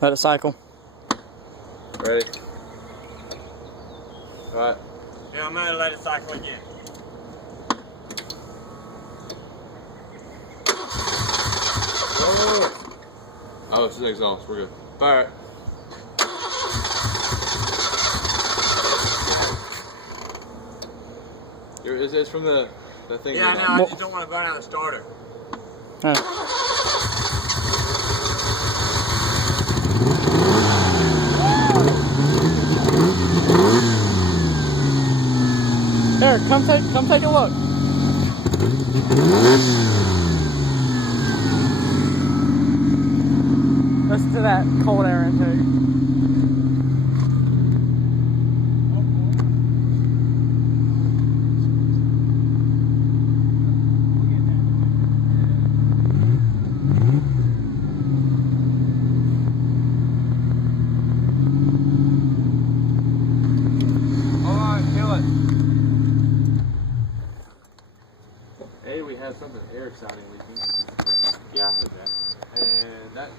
Let it cycle. Ready? Alright. Yeah, I'm gonna let it cycle again. Oh, it's the exhaust. We're good. Alright. It's from the thing. Yeah, no, I just don't want to burn out the starter. Eric, come take a look. Listen to that cold air intake. Hey, we have something air sounding leaking. Yeah, I heard that. And that